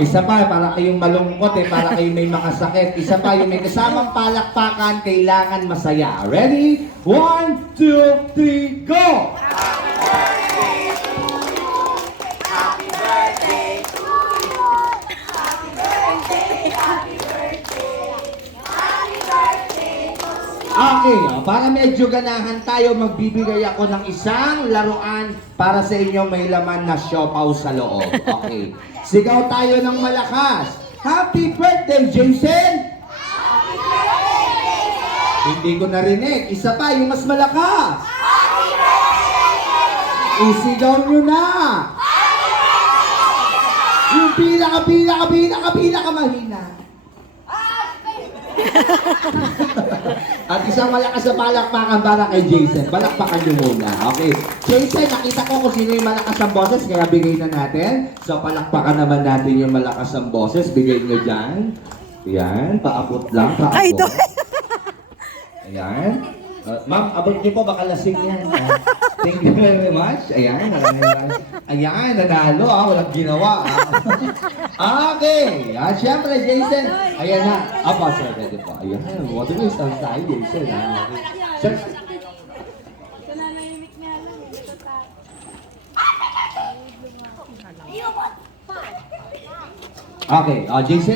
Isa pa, para kayong malungkot para kayong may mga sakit. Isa pa, yung may kasamang palakpakan, kailangan masaya. Ready? 1, 2, 3, go! Okay, para medyo ganahan tayo, magbibigay ako ng isang laruan para sa inyong may laman na siopaw sa loob. Okay. Sigaw tayo ng malakas. Happy birthday, Jason! Happy birthday, Jason! Hindi ko narinig. Isa pa, yung mas malakas. Happy birthday, Jason! Isigaw nyo na! Happy birthday! Yung pila ka mahina. At isang malakas na palakpakan para kay Jason. Palakpakan nyo muna. Okay. Jason, nakita ko kung sino yung malakas ang boses, kaya bigay na natin. So, palakpakan naman natin yung malakas ang boses. Bigay nyo dyan. Ayan. Paabot lang. Paabot. Ayan. Ma'am, abot niyo po. Baka lasing yan. Thank you very much. Ayan. Ayan. Nanalo. Walang ginawa. Okay. At syempre, Jason. Ayan na. Apa, sir. Pwede po. Ayan. What do you say tayo, Jason? Sir. Nananahimik nga lang. Ito tayo. Okay. Jason.